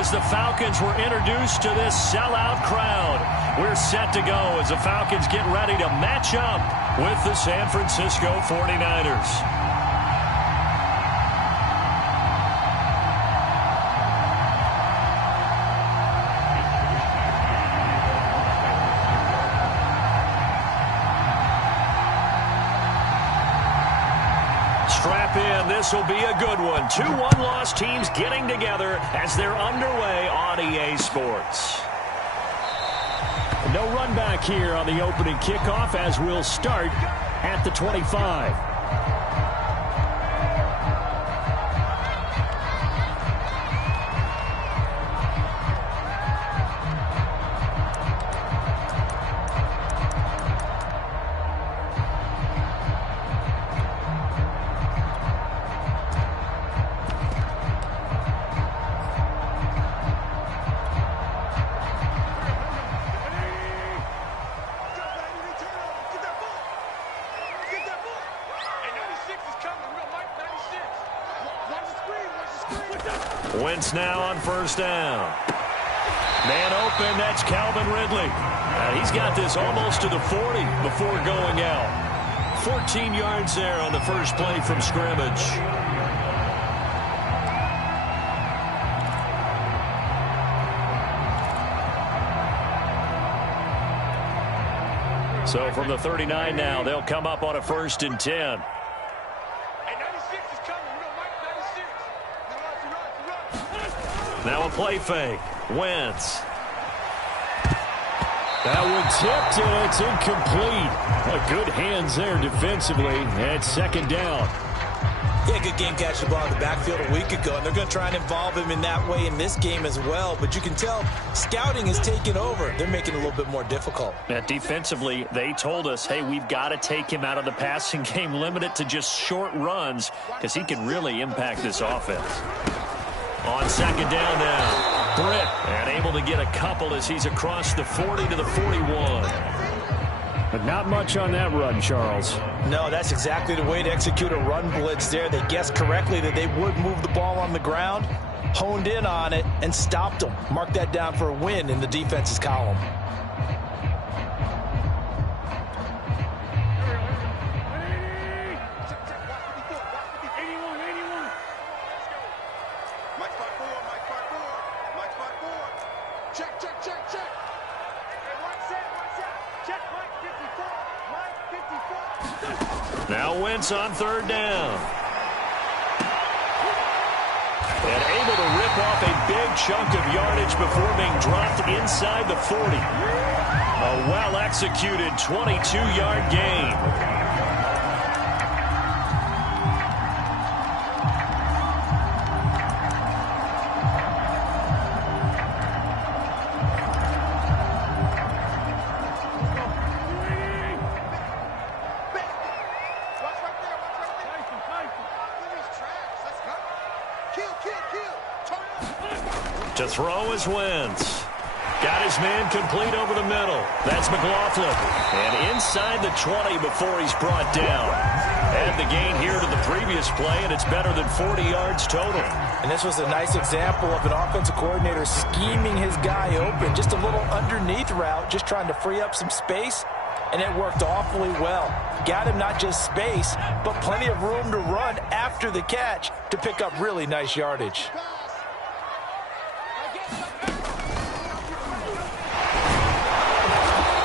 as the Falcons were introduced to this sellout crowd. We're set to go as the Falcons get ready to match up with the San Francisco 49ers. Strap in. This will be a good one. 2 one-loss teams getting together as they're underway on EA Sports. No run back here on the opening kickoff as we'll start at the 25. Wentz now on first down. Man open, that's Calvin Ridley. He's got this almost to the 40 before going out. 14 yards there on the first play from scrimmage. So from the 39 now, they'll come up on a 1st and 10. Now a play fake. Wentz. That one tipped, and it's incomplete. Good hands there defensively at 2nd down. Yeah, good game catching the ball in the backfield a week ago, and they're going to try and involve him in that way in this game as well. But you can tell scouting is taking over. They're making it a little bit more difficult. Defensively, they told us, hey, we've got to take him out of the passing game, limit it to just short runs, because he can really impact this offense. On 2nd down now, Britt, and able to get a couple as he's across the 40 to the 41. But not much on that run, Charles. No, that's exactly the way to execute a run blitz there. They guessed correctly that they would move the ball on the ground, honed in on it, and stopped them. Mark that down for a win in the defense's column. Now Wentz on 3rd down. And able to rip off a big chunk of yardage before being dropped inside the 40. A well-executed 22-yard gain. To throw is Wentz. Got his man complete over the middle. That's McLaughlin. And inside the 20 before he's brought down. Add the gain here to the previous play, and it's better than 40 yards total. And this was a nice example of an offensive coordinator scheming his guy open. Just a little underneath route, just trying to free up some space, and it worked awfully well. Got him not just space, but plenty of room to run after the catch to pick up really nice yardage.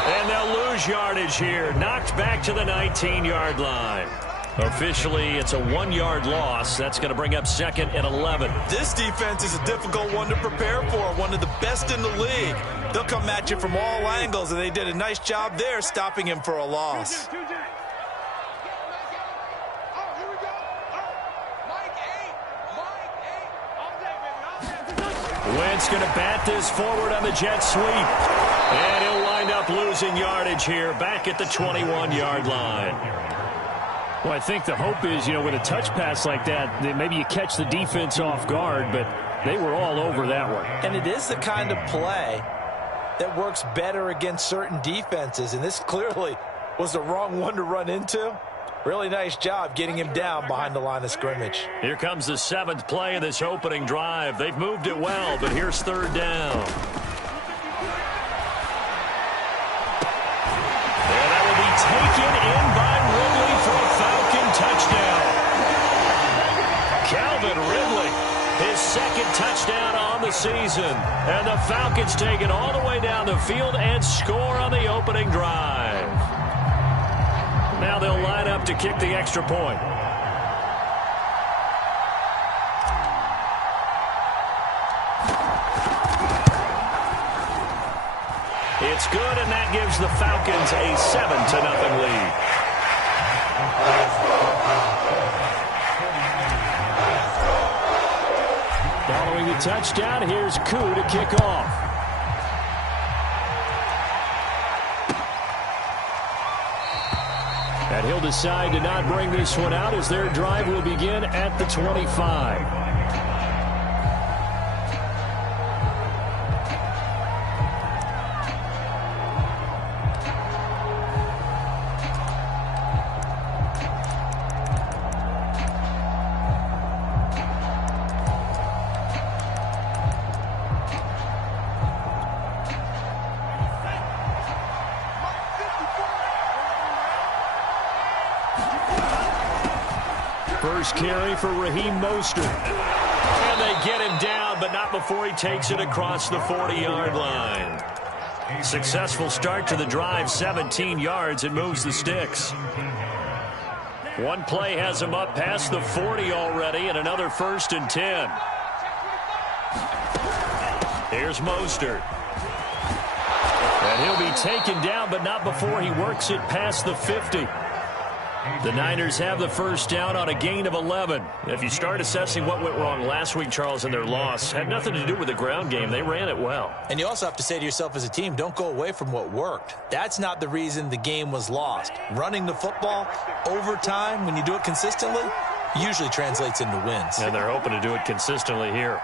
And they'll lose yardage here. Knocked back to the 19-yard line. Officially, it's a 1-yard loss. That's going to bring up 2nd and 11. This defense is a difficult one to prepare for, one of the best in the league. They'll come at you from all angles, and they did a nice job there stopping him for a loss. Wentz going to bat this forward on the jet sweep. And he'll wind up losing yardage here back at the 21-yard line. Well, I think the hope is, with a touch pass like that, that maybe you catch the defense off guard, but they were all over that one. And it is the kind of play that works better against certain defenses, and this clearly was the wrong one to run into. Really nice job getting him down behind the line of scrimmage. Here comes the 7th play of this opening drive. They've moved it well, but here's 3rd down. And that will be taken in by Ridley for a Falcon touchdown. Calvin Ridley, his 2nd touchdown on the season. And the Falcons take it all the way down the field and score on the opening drive. Now they'll line up to kick the extra point. It's good, and that gives the Falcons a 7-0 lead. Following the touchdown, here's Koo to kick off. And he'll decide to not bring this one out as their drive will begin at the 25. First carry for Raheem Mostert. And they get him down, but not before he takes it across the 40-yard line. Successful start to the drive, 17 yards, and moves the sticks. One play has him up past the 40 already, and another 1st and 10. Here's Mostert. And he'll be taken down, but not before he works it past the 50. The Niners have the first down on a gain of 11. If you start assessing what went wrong last week, Charles, in their loss, had nothing to do with the ground game. They ran it well. And you also have to say to yourself as a team, don't go away from what worked. That's not the reason the game was lost. Running the football over time, when you do it consistently, usually translates into wins. And they're hoping to do it consistently here.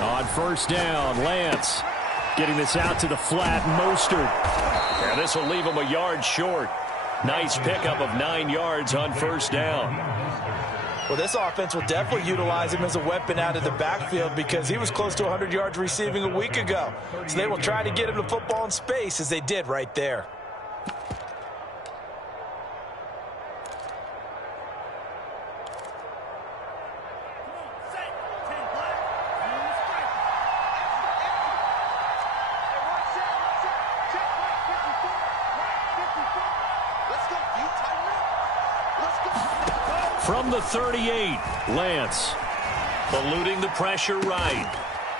On first down, Lance getting this out to the flat. Mostert. And this will leave him a yard short. Nice pickup of 9 yards on first down. Well, this offense will definitely utilize him as a weapon out of the backfield because he was close to 100 yards receiving a week ago. So they will try to get him the football in space as they did right there. From the 38, Lance. Eluding the pressure right.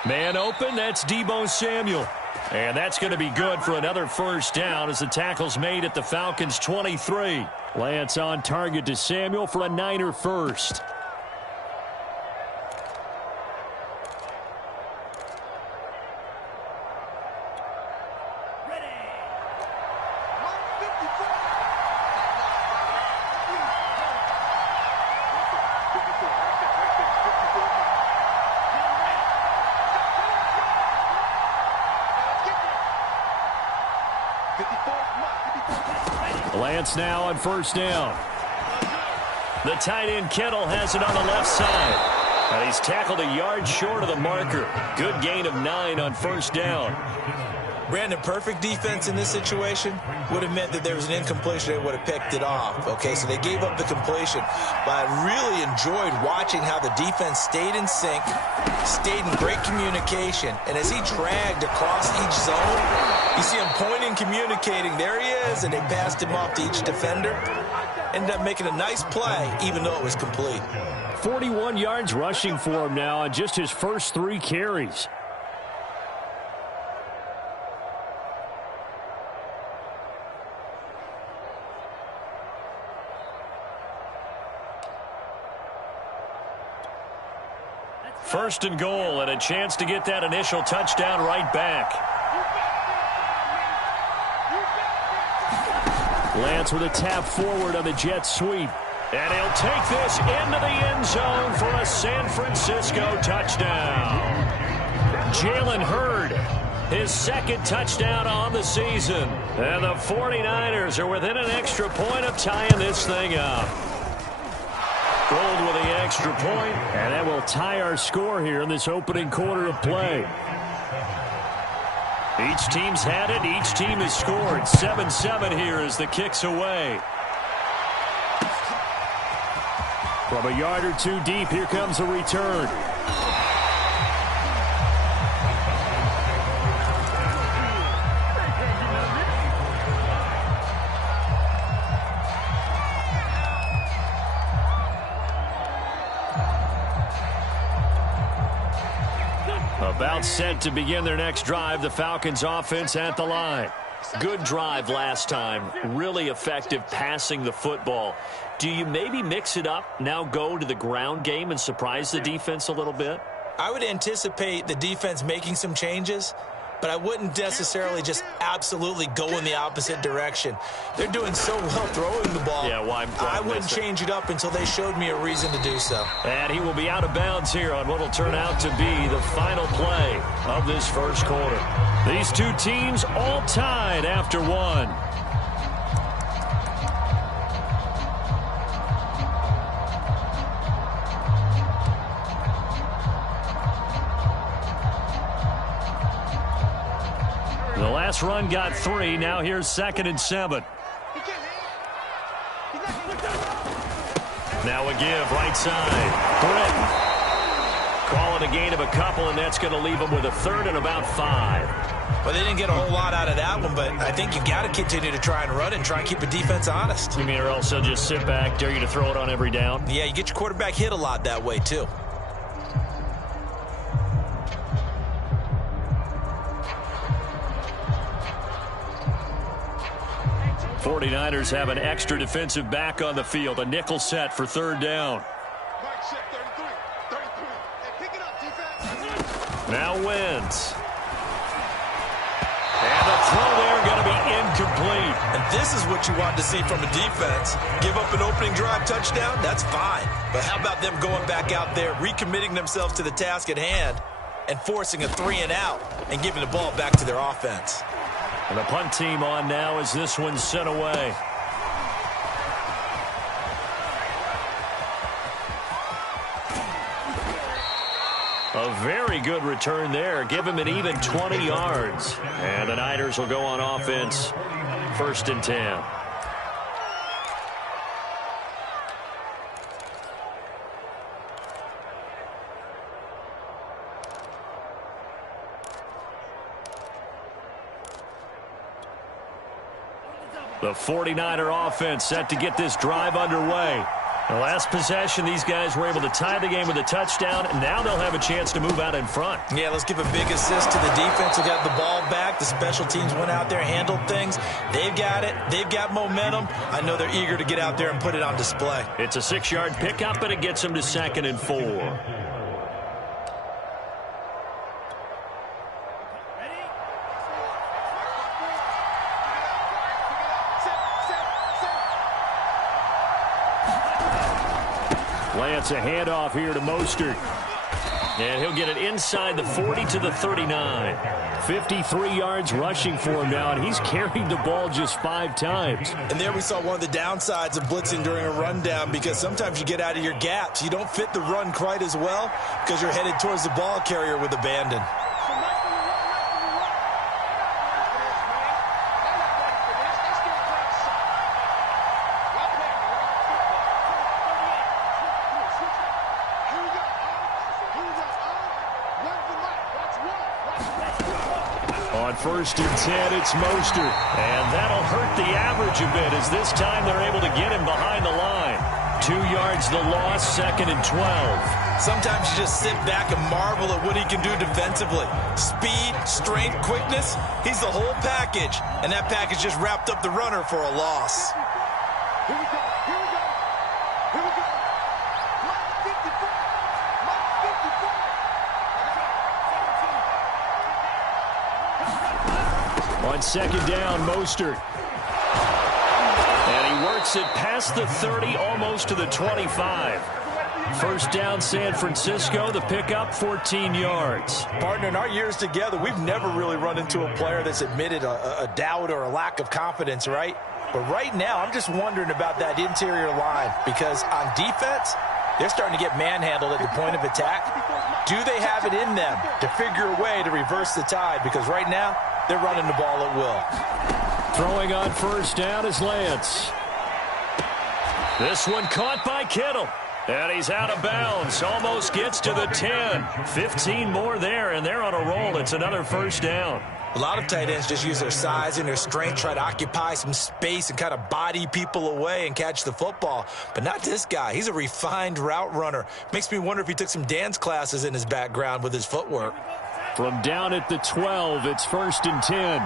Man open, that's Deebo Samuel. And that's going to be good for another first down as the tackle's made at the Falcons' 23. Lance on target to Samuel for a Niner first. Lance now on first down. The tight end Kittle has it on the left side. And he's tackled a yard short of the marker. Good gain of 9 on first down. Brandon, perfect defense in this situation would have meant that there was an incompletion. They would have picked it off. Okay, so they gave up the completion. But I really enjoyed watching how the defense stayed in sync, stayed in great communication. And as he dragged across each zone, you see him pointing, communicating. There he is, and they passed him off to each defender. Ended up making a nice play, even though it was complete. 41 yards rushing for him now on just his first 3 carries. First and goal, and a chance to get that initial touchdown right back. Lance with a tap forward on the jet sweep. And he'll take this into the end zone for a San Francisco touchdown. Jalen Hurd his second touchdown on the season. And the 49ers are within an extra point of tying this thing up. Gold with the extra point, and that will tie our score here in this opening quarter of play. Each team's had it. Each team has scored. 7-7 here as the kick's away. From a yard or two deep, here comes a return. About set to begin their next drive, the Falcons offense at the line. Good drive last time. Really effective passing the football. Do you maybe mix it up, now go to the ground game and surprise the defense a little bit? I would anticipate the defense making some changes, but I wouldn't necessarily just absolutely go in the opposite direction. They're doing so well throwing the ball. Yeah, why I wouldn't change it up until they showed me a reason to do so. And he will be out of bounds here on what will turn out to be the final play of this first quarter. These two teams all tied after one. The last run got 3. Now here's 2nd and 7. Now a give, right side. Britton. Call it a gain of a couple, and that's going to leave them with a 3rd and about 5. Well, they didn't get a whole lot out of that one, but I think you got to continue to try and run and try and keep the defense honest. You mean or else they'll just sit back, dare you to throw it on every down? Yeah, you get your quarterback hit a lot that way, too. 49ers have an extra defensive back on the field. A nickel set for 3rd down. Now wins. And the throw there going to be incomplete. And this is what you want to see from a defense. Give up an opening drive touchdown, that's fine. But how about them going back out there, recommitting themselves to the task at hand, and forcing a 3-and-out and giving the ball back to their offense. And the punt team on now as this one's sent away. A very good return there. Give him an even 20 yards. And the Niners will go on offense. 1st and 10. The 49er offense set to get this drive underway. The last possession, these guys were able to tie the game with a touchdown, and now they'll have a chance to move out in front. Yeah, let's give a big assist to the defense who got the ball back. The special teams went out there, handled things. They've got it. They've got momentum. I know they're eager to get out there and put it on display. It's a 6-yard pickup, and it gets them to 2nd and 4. Lance, a handoff here to Mostert. And he'll get it inside the 40 to the 39. 53 yards rushing for him now, and he's carried the ball just 5 times. And there we saw one of the downsides of blitzing during a rundown, because sometimes you get out of your gaps. You don't fit the run quite as well because you're headed towards the ball carrier with abandon. On 1st and 10, it's Mostert. And that'll hurt the average a bit as this time they're able to get him behind the line. 2 yards the loss, 2nd and 12. Sometimes you just sit back and marvel at what he can do defensively. Speed, strength, quickness, he's the whole package. And that package just wrapped up the runner for a loss. Here we go, here we go, here we go. Block 54, block 54. On 2nd down, Mostert. And he works it past the 30, almost to the 25. First down, San Francisco. The pickup, 14 yards. Partner, in our years together, we've never really run into a player that's admitted a doubt or a lack of confidence, right? But right now, I'm just wondering about that interior line because on defense, they're starting to get manhandled at the point of attack. Do they have it in them to figure a way to reverse the tide? Because right now, they're running the ball at will. Throwing on first down is Lance. This one caught by Kittle. And he's out of bounds. Almost gets to the 10. 15 more there, and they're on a roll. It's another first down. A lot of tight ends just use their size and their strength, try to occupy some space and kind of body people away and catch the football. But not this guy. He's a refined route runner. Makes me wonder if he took some dance classes in his background with his footwork. From down at the 12, it's 1st and 10.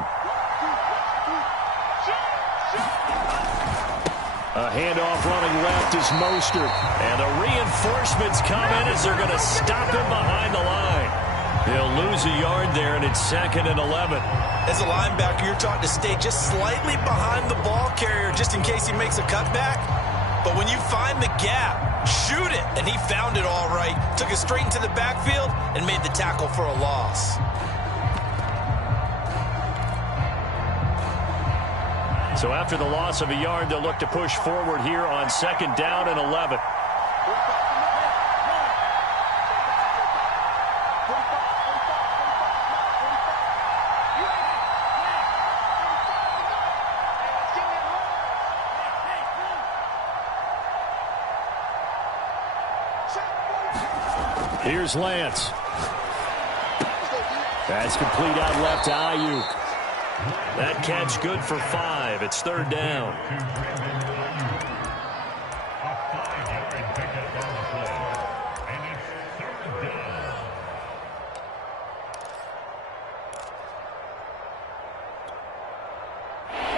A handoff running left is Mostert. And the reinforcements come in as they're going to stop him behind the line. He'll lose a yard there, and it's 2nd and 11. As a linebacker, you're taught to stay just slightly behind the ball carrier just in case he makes a cutback. But when you find the gap, shoot it. And he found it all right. Took it straight into the backfield and made the tackle for a loss. So after the loss of a yard, they'll look to push forward here on 2nd down and 11. Here's Lance. That's complete out left to Ayuk. That catch good for 5. It's 3rd down.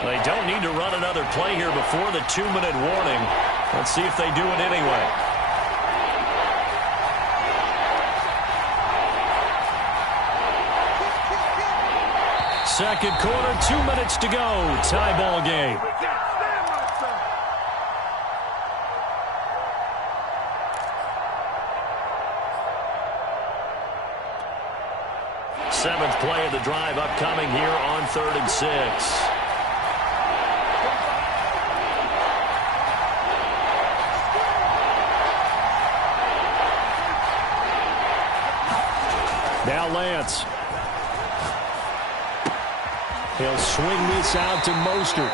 They don't need to run another play here before the 2-minute warning. Let's see if they do it anyway. Second quarter, 2 minutes to go. Tie ball game. Seventh play of the drive upcoming here on 3rd and 6. Now Lance. He'll swing this out to Mostert.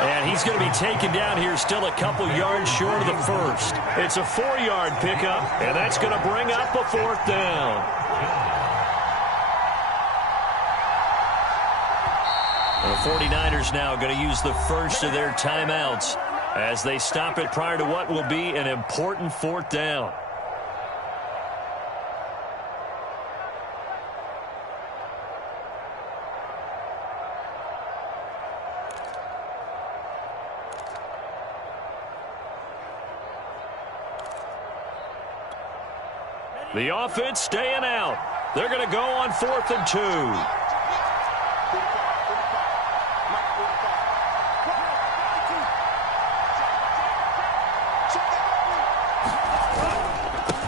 And he's going to be taken down here still a couple yards short of the first. It's a 4-yard pickup, and that's going to bring up a 4th down. The 49ers now going to use the first of their timeouts as they stop it prior to what will be an important 4th down. The offense staying out. They're going to go on 4th and 2.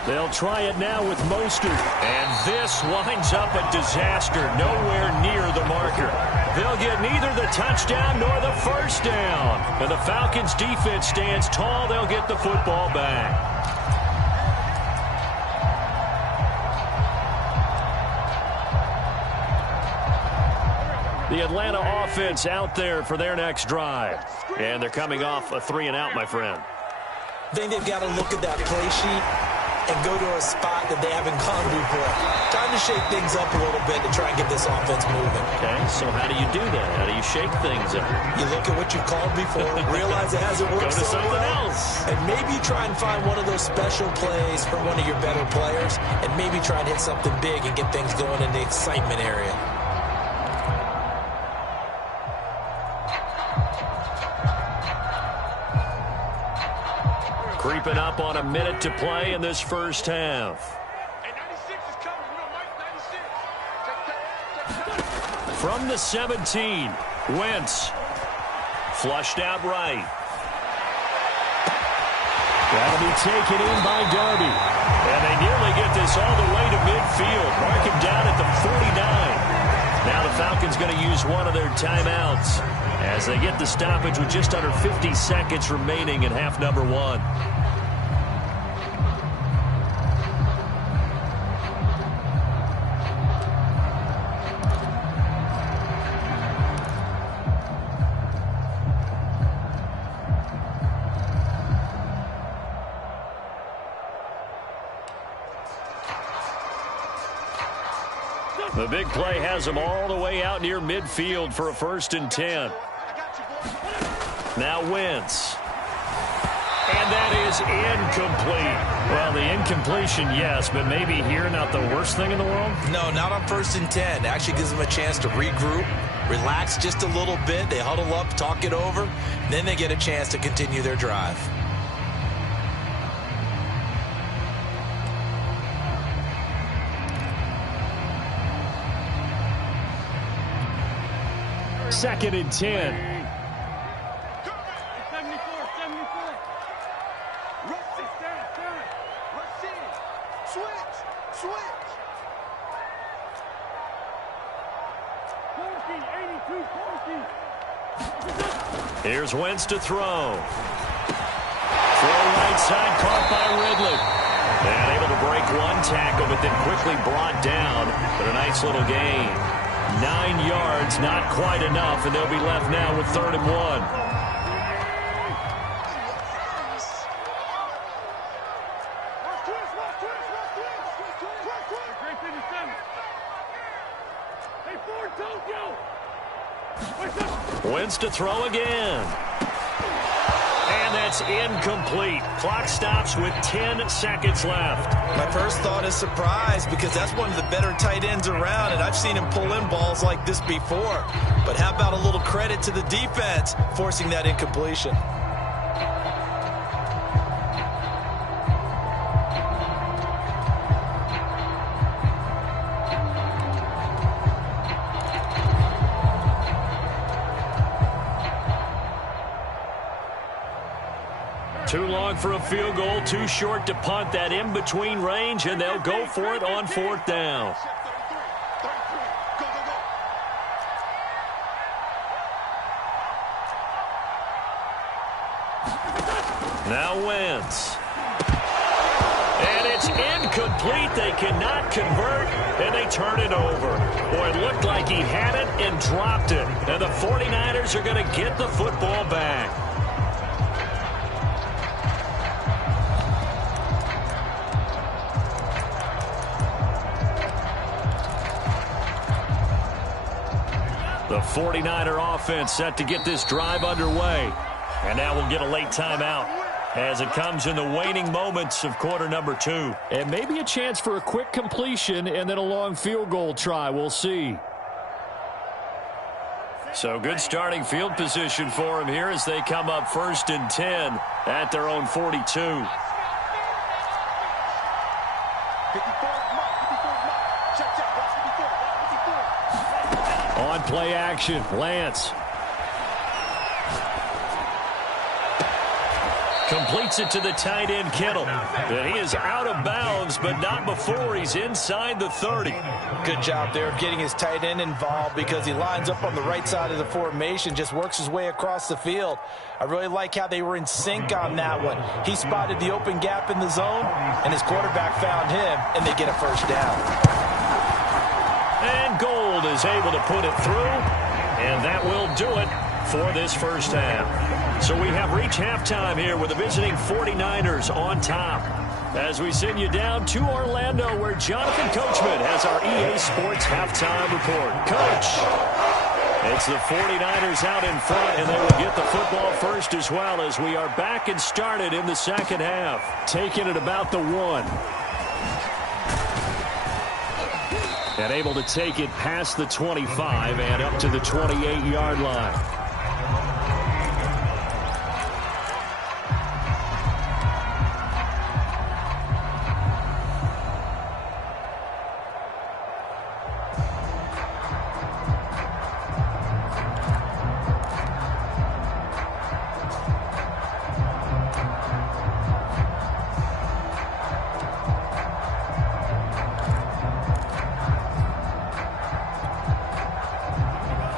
They'll try it now with Mostert. And this winds up a disaster, nowhere near the marker. They'll get neither the touchdown nor the first down. And the Falcons' defense stands tall. They'll get the football back. The Atlanta offense out there for their next drive. And they're coming off a 3-and-out, my friend. I think they've got to look at that play sheet and go to a spot that they haven't gone before. Time to shake things up a little bit to try and get this offense moving. Okay, so how do you do that? How do you shake things up? You look at what you've called before, realize it hasn't worked Go to so something well, else. and maybe try and find one of those special plays from one of your better players, and maybe try and hit something big and get things going in the excitement area. Creeping up on a minute to play in this first half. From the 17, Wentz. Flushed out right. That'll be taken in by Darby. And they nearly get this all the way to midfield. Mark him down at the 49. Now the Falcons going to use one of their timeouts as they get the stoppage with just under 50 seconds remaining in half number one. The big play has them all the way out near midfield for a 1st and 10. Now Wentz. And that is incomplete. Well, the incompletion, yes, but maybe here not the worst thing in the world? No, not on 1st and 10. Actually gives them a chance to regroup, relax just a little bit. They huddle up, talk it over. Then they get a chance to continue their drive. Second and 10. 74. Rush it. Rush in. Switch. 82. Here's Wentz to throw. Throw right side, caught by Ridley. And able to break one tackle, but then quickly brought down. But a nice little gain. 9 yards, not quite enough, and they'll be left now with 3rd and 1. Wentz to throw again. And that's incomplete. Clock stops with 10 seconds left. My first thought is surprise because that's one of the better tight ends around, and I've seen him pull in balls like this before. But how about a little credit to the defense forcing that incompletion? Too long for a field goal, too short to punt that in-between range, and they'll go for it on 4th down. Now Wentz. And it's incomplete. They cannot convert, and they turn it over. Boy, it looked like he had it and dropped it. And the 49ers are going to get the football back. The 49er offense set to get this drive underway. And now we'll get a late timeout as it comes in the waning moments of quarter number 2. And maybe a chance for a quick completion and then a long field goal try. We'll see. So good starting field position for them here as they come up 1st and 10 at their own 42. On play action, Lance. Completes it to the tight end, Kittle. And he is out of bounds, but not before he's inside the 30. Good job there of getting his tight end involved because he lines up on the right side of the formation, just works his way across the field. I really like how they were in sync on that one. He spotted the open gap in the zone, and his quarterback found him, and they get a 1st down. And Gold is able to put it through, and that will do it for this 1st half. So we have reached halftime here with the visiting 49ers on top. As we send you down to Orlando, where Jonathan Coachman has our EA Sports halftime report. Coach, it's the 49ers out in front, and they will get the football first as well as we are back and started in the 2nd half. Taking it about the 1. And able to take it past the 25 and up to the 28-yard line.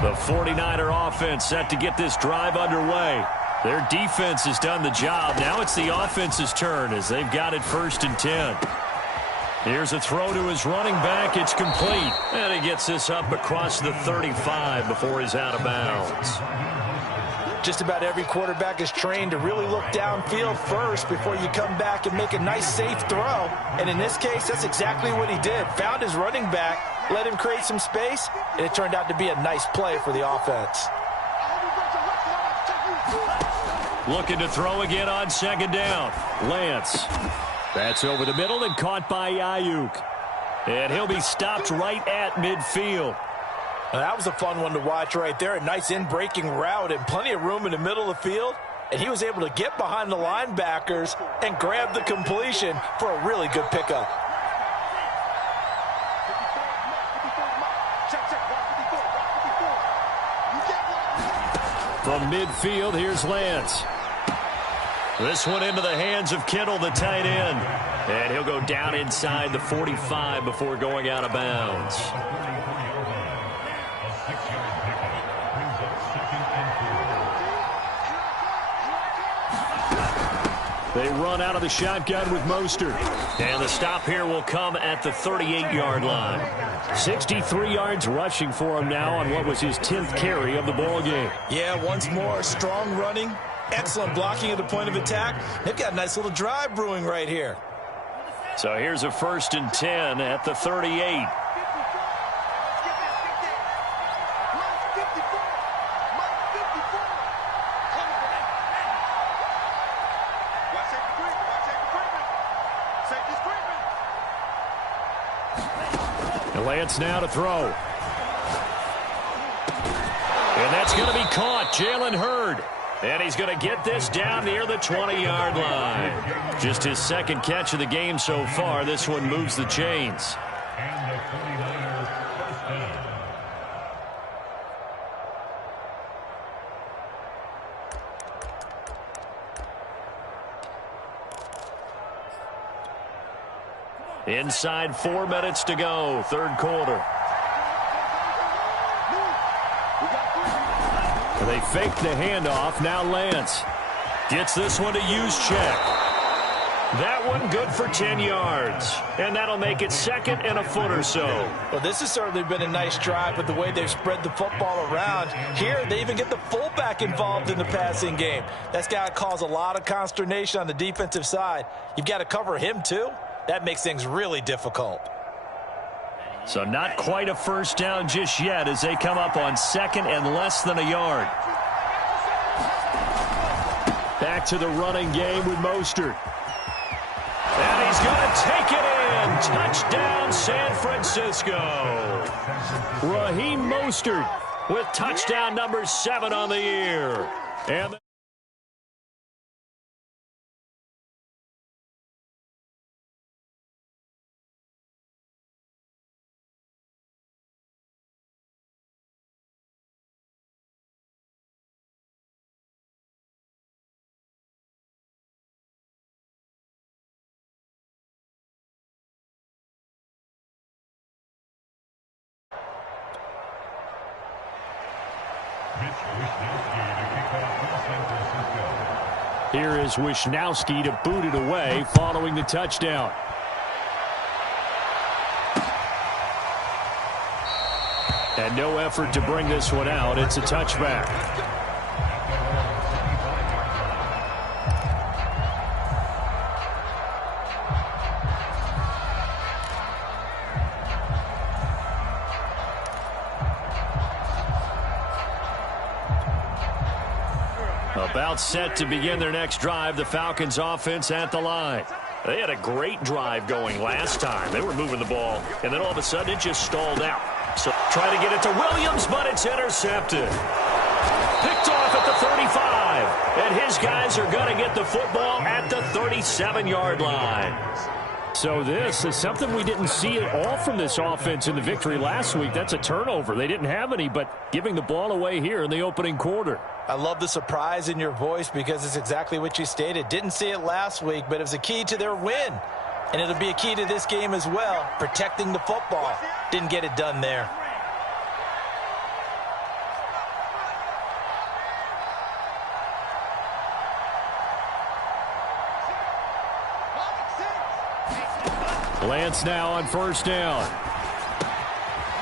The 49er offense set to get this drive underway. Their defense has done the job. Now it's the offense's turn as they've got it 1st and 10. Here's a throw to his running back. It's complete. And he gets this up across the 35 before he's out of bounds. Just about every quarterback is trained to really look downfield first before you come back and make a nice, safe throw. And in this case, that's exactly what he did. Found his running back, let him create some space, and it turned out to be a nice play for the offense. Looking to throw again on 2nd down. Lance. That's over the middle and caught by Ayuk. And he'll be stopped right at midfield. Now, that was a fun one to watch right there. A nice in-breaking route and plenty of room in the middle of the field. And he was able to get behind the linebackers and grab the completion for a really good pickup. From midfield, here's Lance. This one into the hands of Kittle, the tight end. And he'll go down inside the 45 before going out of bounds. They run out of the shotgun with Mostert. And the stop here will come at the 38-yard line. 63 yards rushing for him now on what was his 10th carry of the ball game. Yeah, once more, strong running, excellent blocking at the point of attack. They've got a nice little drive brewing right here. So here's a 1st and 10 at the 38. Lance now to throw. And that's going to be caught. Jalen Hurd. And he's going to get this down near the 20-yard line. Just his 2nd catch of the game so far. This one moves the chains. Inside 4 minutes to go, 3rd quarter. They fake the handoff. Now Lance gets this one to Juszczyk. That one good for 10 yards. And that'll make it 2nd and a foot or so. Well, this has certainly been a nice drive with the way they've spread the football around. Here, they even get the fullback involved in the passing game. That's got to cause a lot of consternation on the defensive side. You've got to cover him, too. That makes things really difficult. So not quite a 1st down just yet as they come up on 2nd and less than a yard. Back to the running game with Mostert. And he's going to take it in. Touchdown, San Francisco. Raheem Mostert with touchdown number 7 on the year. And here is Wisnowski to boot it away following the touchdown. And no effort to bring this one out. It's a touchback. About set to begin their next drive, the Falcons offense at the line. They had a great drive going last time. They were moving the ball, and then all of a sudden it just stalled out. So try to get it to Williams, but it's intercepted. Picked off at the 35, and his guys are going to get the football at the 37-yard line. So this is something we didn't see at all from this offense in the victory last week. That's a turnover. They didn't have any, but giving the ball away here in the opening quarter. I love the surprise in your voice because it's exactly what you stated. Didn't see it last week, but it was a key to their win. And it'll be a key to this game as well, protecting the football. Didn't get it done there. Lance now on first down.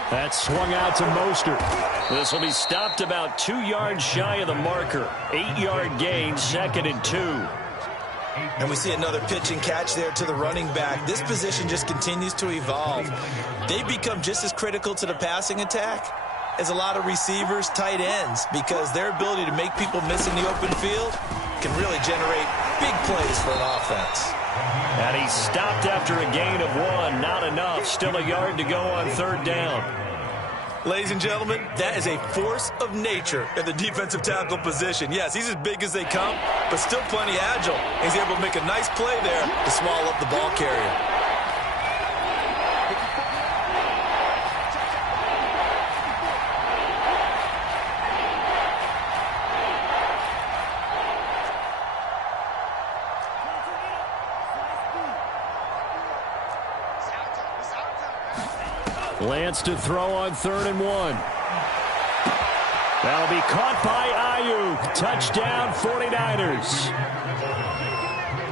That's swung out to Mostert. This will be stopped about 2 yards shy of the marker. 8-yard gain, 2nd and 2. And we see another pitch and catch there to the running back. This position just continues to evolve. They become just as critical to the passing attack as a lot of receivers, tight ends, because their ability to make people miss in the open field can really generate big plays for an offense. And he stopped after a gain of 1. Not enough. Still a yard to go on 3rd down. Ladies and gentlemen, that is a force of nature in the defensive tackle position. Yes, he's as big as they come, but still plenty agile. He's able to make a nice play there to swallow up the ball carrier. Lance to throw on 3rd and 1. That'll be caught by Ayuk. Touchdown, 49ers.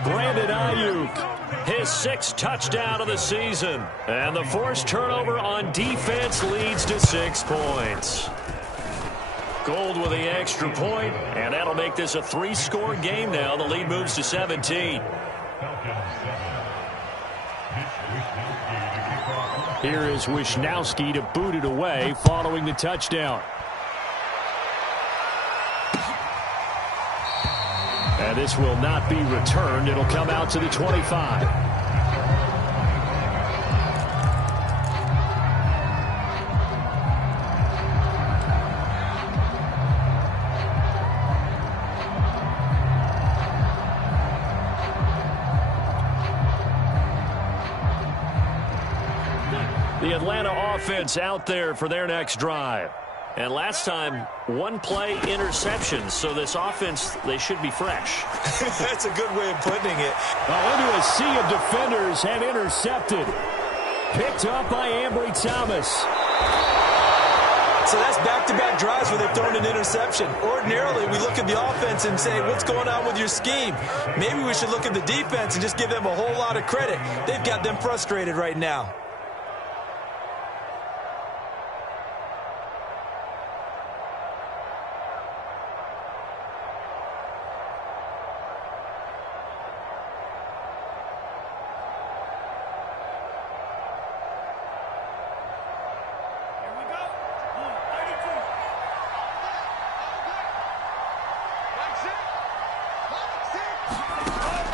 Brandon Ayuk, his 6th touchdown of the season. And the forced turnover on defense leads to 6 points. Gold with the extra point, and that'll make this a 3-score game now. The lead moves to 17. Here is Wisnowski to boot it away following the touchdown. And this will not be returned. It'll come out to the 25. The Atlanta offense out there for their next drive. And last time, 1-play interception. So this offense, they should be fresh. That's a good way of putting it. Into a sea of defenders and intercepted. Picked up by Ambry Thomas. So that's back-to-back drives where they've thrown an interception. Ordinarily, we look at the offense and say, what's going on with your scheme? Maybe we should look at the defense and just give them a whole lot of credit. They've got them frustrated right now.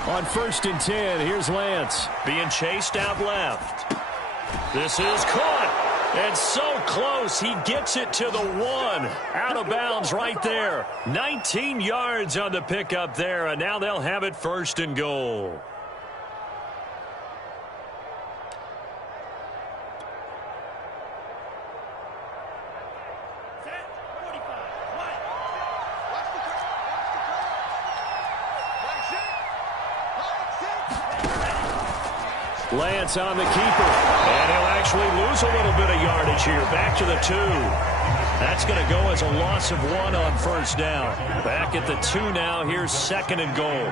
On 1st and 10, here's Lance. Being chased out left. This is caught. And so close, he gets it to the 1. Out of bounds right there. 19 yards on the pickup there, and now they'll have it 1st and goal. Lance on the keeper. And he'll actually lose a little bit of yardage here. Back to the 2. That's going to go as a loss of 1 on 1st down. Back at the 2 now. Here's 2nd and goal.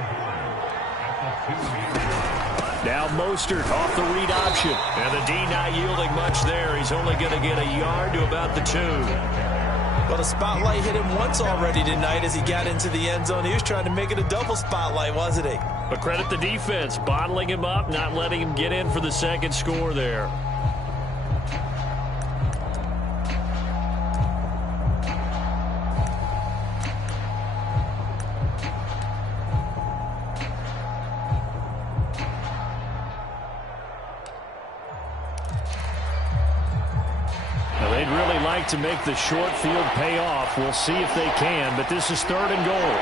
Now Mostert off the read option. And the D not yielding much there. He's only going to get a yard to about the 2. Well, the spotlight hit him once already tonight as he got into the end zone. He was trying to make it a double spotlight, wasn't he? But credit the defense, bottling him up, not letting him get in for the 2nd score there. Now, they'd really like to make the short field pay off. We'll see if they can, but this is 3rd and goal.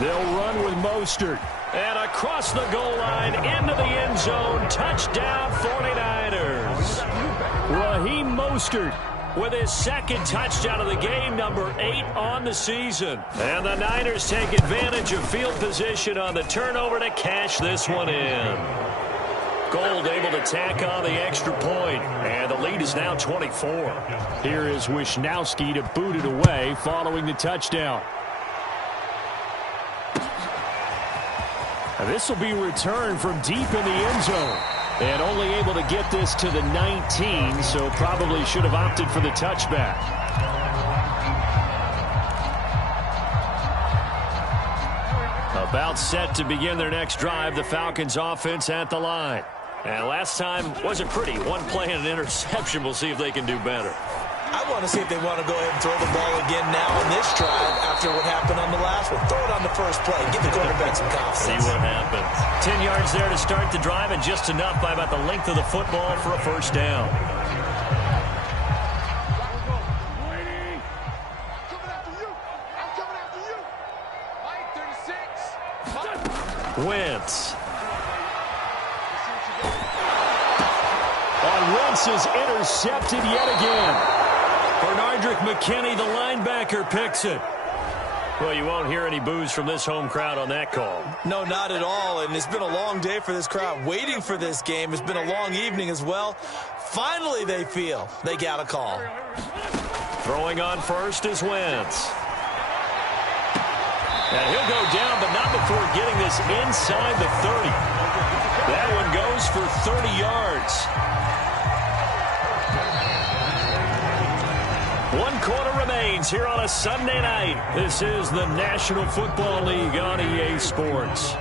They'll run with Mostert. And across the goal line, into the end zone, touchdown 49ers. Raheem Mostert with his 2nd touchdown of the game, number 8 on the season. And the Niners take advantage of field position on the turnover to cash this one in. Gold able to tack on the extra point, and the lead is now 24. Here is Wisnowski to boot it away following the touchdown. This will be returned from deep in the end zone. And only able to get this to the 19, so probably should have opted for the touchback. About set to begin their next drive, the Falcons offense at the line. And last time wasn't pretty. One play and an interception. We'll see if they can do better. I want to see if they want to go ahead and throw the ball again now on this drive after what happened on the last one. Throw it on the first play. Give the quarterback some confidence. See what happens. 10 yards there to start the drive, and just enough by about the length of the football for a first down. Wentz. Wentz is intercepted yet again. Bernardrick McKinney, the linebacker, picks it. Well, you won't hear any boos from this home crowd on that call. No, not at all, and it's been a long day for this crowd waiting for this game. It's been a long evening as well. Finally, they feel they got a call. Throwing on first is Wentz. And he'll go down, but not before getting this inside the 30. That one goes for 30 yards. 1 quarter remains here on a Sunday night. This is the National Football League on EA Sports.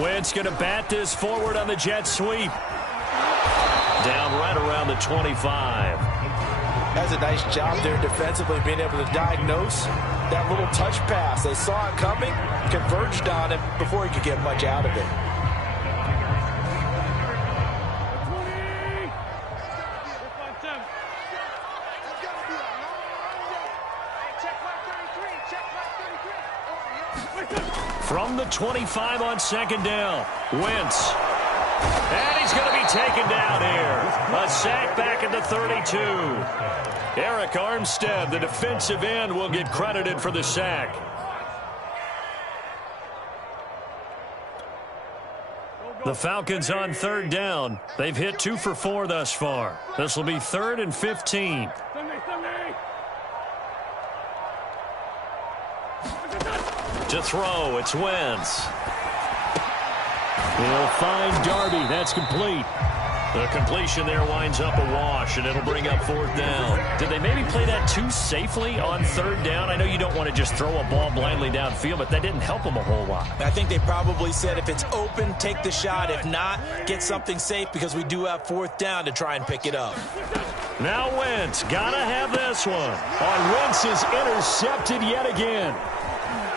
Wentz going to bat this forward on the jet sweep. Down right around the 25. That's a nice job there defensively, being able to diagnose that little touch pass. They saw it coming, converged on it before he could get much out of it. From the 25 on second down, Wentz. And he's going to be taken down here. A sack back at the 32. Eric Armstead, the defensive end, will get credited for the sack. The Falcons on third down. They've hit 2 for 4 thus far. This will be 3rd and 15. To throw, it's Wentz. He'll find Darby. That's complete. The completion there winds up a wash, and it'll bring up 4th down. Did they maybe play that too safely on 3rd down? I know you don't want to just throw a ball blindly downfield, but that didn't help them a whole lot. I think they probably said if it's open, take the shot. If not, get something safe because we do have 4th down to try and pick it up. Now Wentz, gotta have this one. Wentz is intercepted yet again.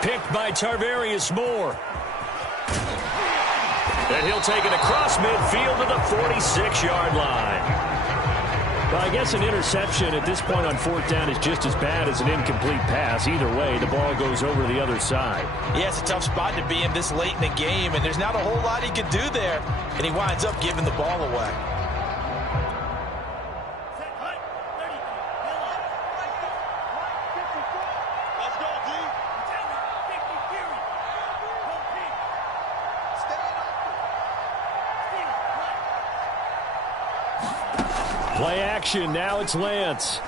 Picked by Tarvarius Moore. And he'll take it across midfield to the 46-yard line. Well, I guess an interception at this point on 4th down is just as bad as an incomplete pass. Either way, the ball goes over the other side. Yeah, it's a tough spot to be in this late in the game, and there's not a whole lot he can do there, and he winds up giving the ball away. Play action. Now it's Lance.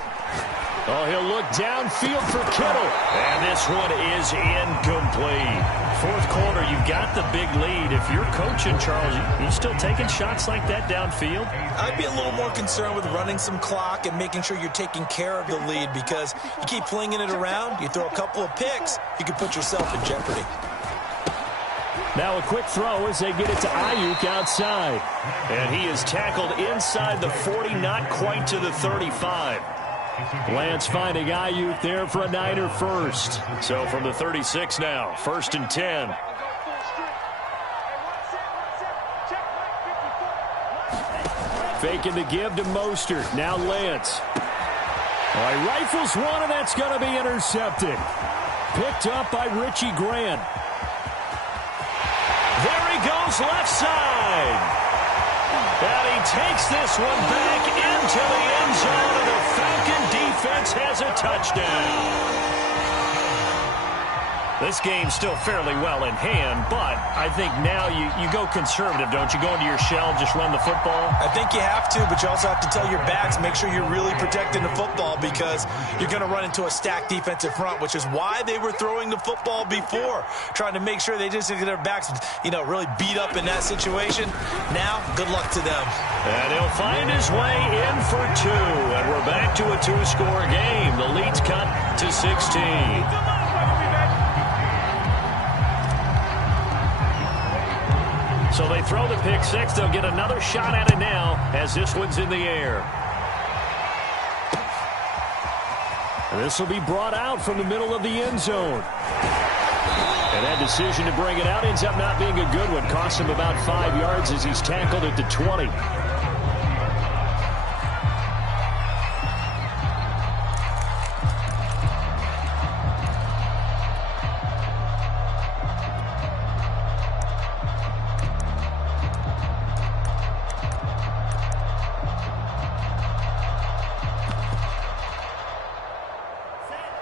Oh, he'll look downfield for Kittle. And this one is incomplete. 4th quarter, you've got the big lead. If you're coaching, Charles, you still taking shots like that downfield? I'd be a little more concerned with running some clock and making sure you're taking care of the lead, because you keep flinging it around, you throw a couple of picks, you can put yourself in jeopardy. Now a quick throw as they get it to Ayuk outside. And he is tackled inside the 40, not quite to the 35. Lance finding Ayuk there for a Niner first. So from the 36 now, 1st and 10. Faking the give to Mostert. Now Lance. All right, rifles one, and that's going to be intercepted. Picked up by Richie Grant. There he goes left side. And he takes this one back into the end zone, and the Falcon defense has a touchdown. This game's still fairly well in hand, but I think now you go conservative, don't you? Go into your shell, just run the football? I think you have to, but you also have to tell your backs, make sure you're really protecting the football because you're going to run into a stacked defensive front, which is why they were throwing the football before, trying to make sure they just get their backs, really beat up in that situation. Now, good luck to them. And he'll find his way in for 2, and we're back to a 2-score game. The lead's cut to 16. So they throw the pick six. They'll get another shot at it now as this one's in the air. This will be brought out from the middle of the end zone. And that decision to bring it out ends up not being a good one. Costs him about 5 yards as he's tackled at the 20.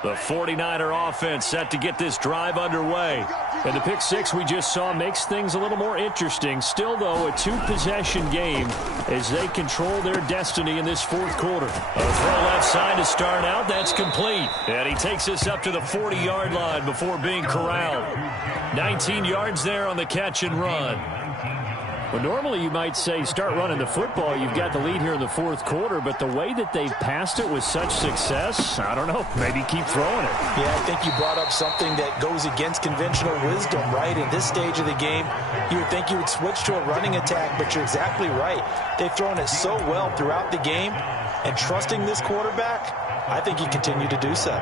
The 49er offense set to get this drive underway. And the pick six we just saw makes things a little more interesting. Still, though, a 2-possession game as they control their destiny in this fourth quarter. A throw left side to start out. That's complete. And he takes us up to the 40-yard line before being corralled. 19 yards there on the catch and run. Well, normally you might say start running the football. You've got the lead here in the fourth quarter, but the way that they've passed it with such success, I don't know, maybe keep throwing it. Yeah, I think you brought up something that goes against conventional wisdom, right? In this stage of the game, you would think you would switch to a running attack, but you're exactly right. They've thrown it so well throughout the game, and trusting this quarterback, I think you continue to do so.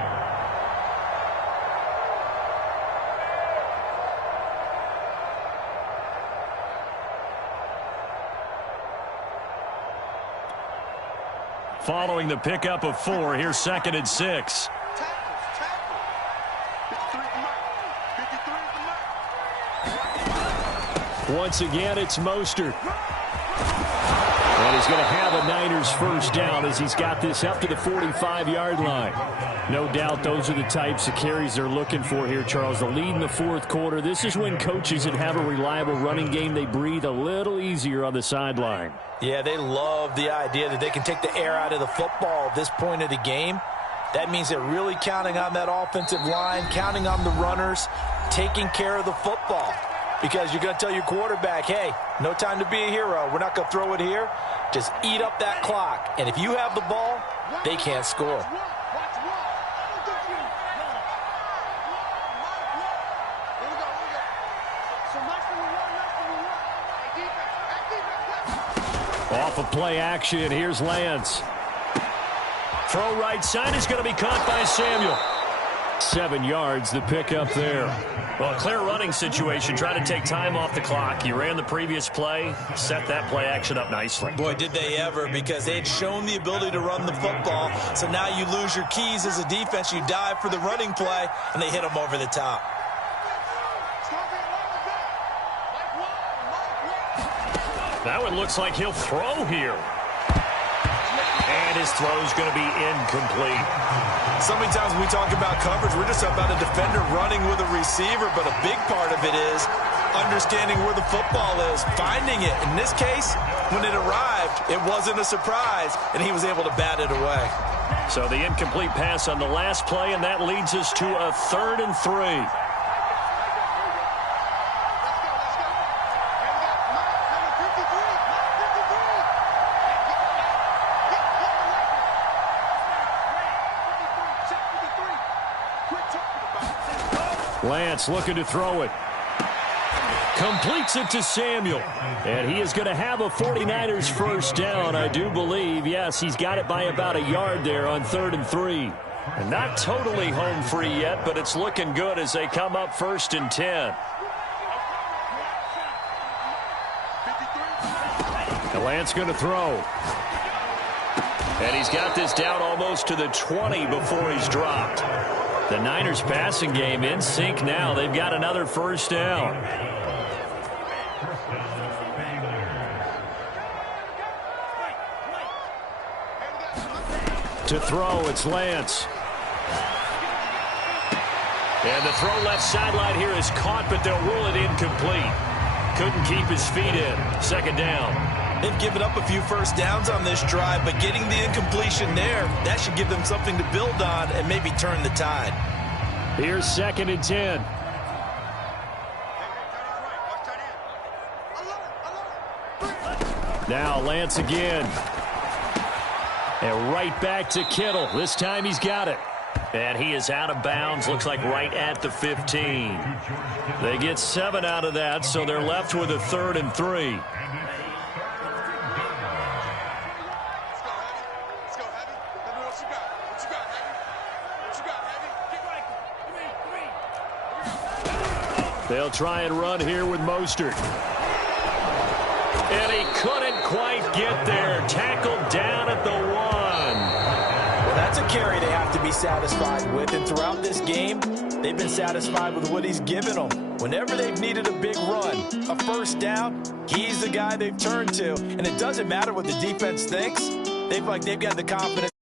Following the pickup of 4, here's 2nd and 6. Once again, it's Mostert. And he's going to have a Niners first down as he's got this up to the 45-yard line. No doubt those are the types of carries they're looking for here, Charles. The lead in the fourth quarter. This is when coaches that have a reliable running game, they breathe a little easier on the sideline. Yeah, they love the idea that they can take the air out of the football at this point of the game. That means they're really counting on that offensive line, counting on the runners, taking care of the football. Because you're going to tell your quarterback, hey, no time to be a hero. We're not going to throw it here. Just eat up that clock. And if you have the ball, they can't score. Off of play action, here's Lance. Throw right side is going to be caught by Samuel. 7 yards, the pickup there. Well, a clear running situation. Try to take time off the clock. You ran the previous play, set that play action up nicely. Boy, did they ever, because they had shown the ability to run the football. So now you lose your keys as a defense. You dive for the running play, and they hit them over the top. That one looks like he'll throw here. And his throw's going to be incomplete. So many times when we talk about coverage, we're just about a defender running with a receiver, but a big part of it is understanding where the football is, finding it. In this case, when it arrived, it wasn't a surprise, and he was able to bat it away. So the incomplete pass on the last play, and that leads us to a 3rd and 3. Lance looking to throw it. Completes it to Samuel. And he is going to have a 49ers first down, I do believe. Yes, he's got it by about a yard there on 3rd and 3. And not totally home free yet, but it's looking good as they come up 1st and 10. And Lance going to throw. And he's got this down almost to the 20 before he's dropped. The Niners passing game in sync now. They've got another first down. To throw, it's Lance. And the throw left sideline here is caught, but they'll rule it incomplete. Couldn't keep his feet in. Second down. They've given up a few first downs on this drive, but getting the incompletion there, that should give them something to build on and maybe turn the tide. Here's 2nd and 10. Now Lance again. And right back to Kittle. This time he's got it. And he is out of bounds, looks like right at the 15. They get 7 out of that, so they're left with a 3rd and 3. They'll try and run here with Mostert. And he couldn't quite get there. Tackled down at the 1. Well, that's a carry they have to be satisfied with. And throughout this game, they've been satisfied with what he's given them. Whenever they've needed a big run, a first down, he's the guy they've turned to. And it doesn't matter what the defense thinks. They've got the confidence.